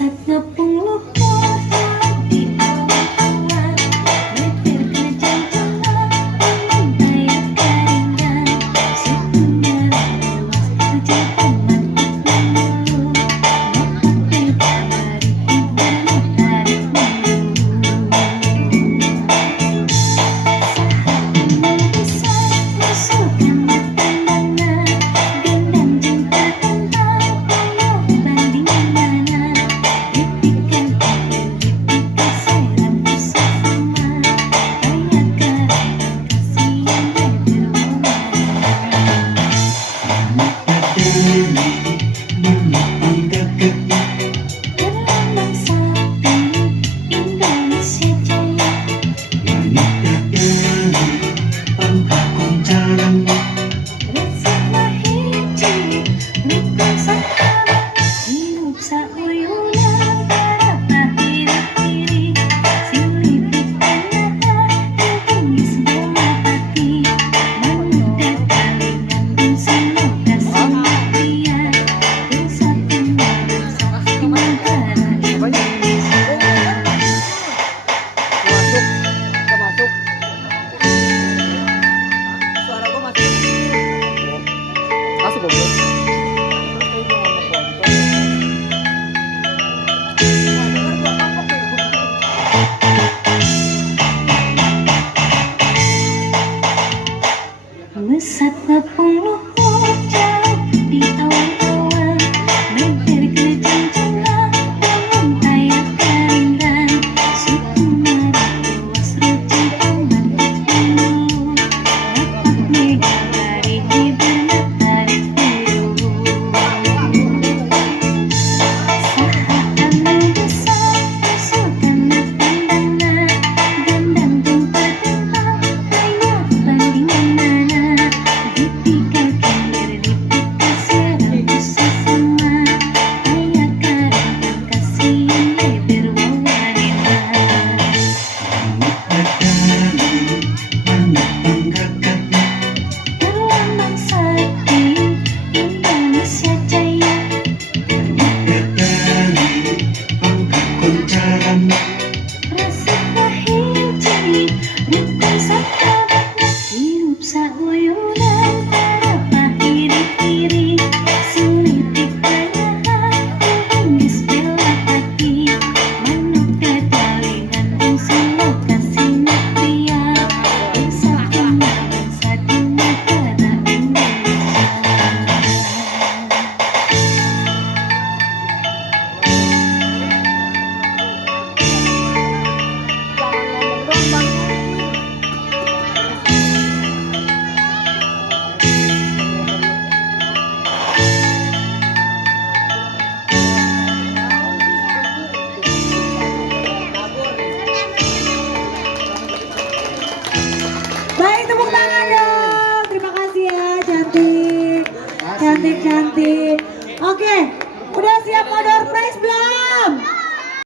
Mesat ngepung luhur di awan-awan, meter kejangan menggayat keringan, suku meluas hujan teman mengeluh, dapat beda dari hiburan tarik mulu. Saat gunung besar musuhkan berpandangan, gendang jengkar tentang ayo bandingkan mana, dipikir dipikir serang bersama, kayak kerang kasihan berdermawan. Berlambang sapi Indonesia Jaya, resepna hiji rukun sahabat, hirup sauyunan para kiri-kiri, silih dipanahan dihingis bola pati, manuk Dadali ngandung seni kemerdekaan, bersatunya bersatu negara Indonesia. Masuk. Suara gua masuk. Masuk goblok. Mesat ngepung luhur jauh di awan-awan, meter kejangan menggayat keringan, suku meluas hujan teman mengeluh, dapat beda dari hiburan tarik mulu. Saat anu besar musuhkan berpandangan, gendang jengkar tentang ayo bandingkan mana, dipikir kilir dipikir serang bersama, kayak kerang kasihan berwawanina. Berlambang sapi Indonesia Jaya, resepna hiji rukun sahabat, hirup sauyunan para kiri-kiri, silih dipanahan dihingis bela pati, manuk Dadali ngandung seni kasihnya pria, bersatunya bersatu negara Indonesia. Baik, tepuk tangan dong. Terima kasih ya, cantik. Cantik. Oke, udah siap mau door prize belum?